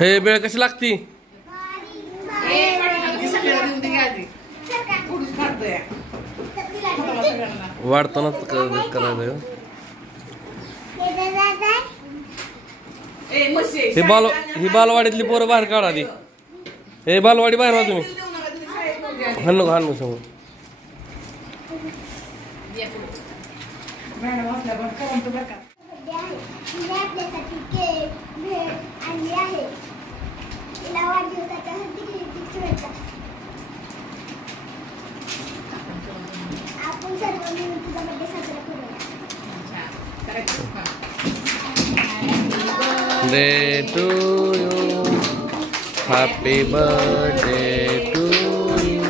हे बेळ कशी लागती? वाढतानाच करायचं. ही बालवाडीतली पोरं बाहेर काढा आधी. हे बालवाडी बाहेर व्हा तुम्ही. हाणू हाणू समोर. Birthday to you, happy birthday to you,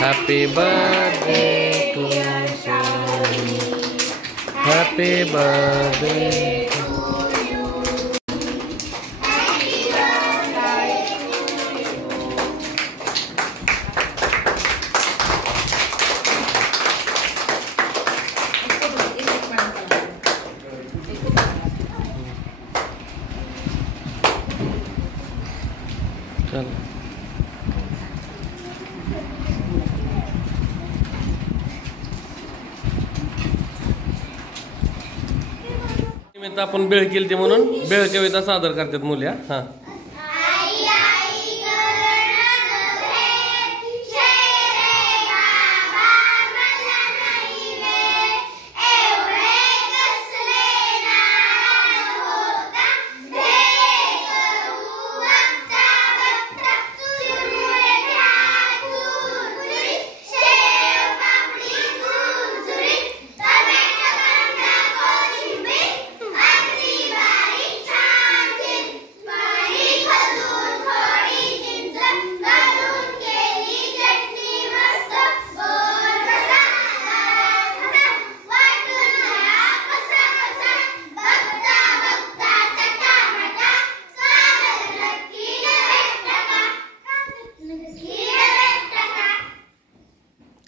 happy birthday to you, happy birthday to you, happy birthday आपण बेळ केली म्हणून बेळ कविता सादर करतात मुली. हा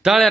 टाळ्या.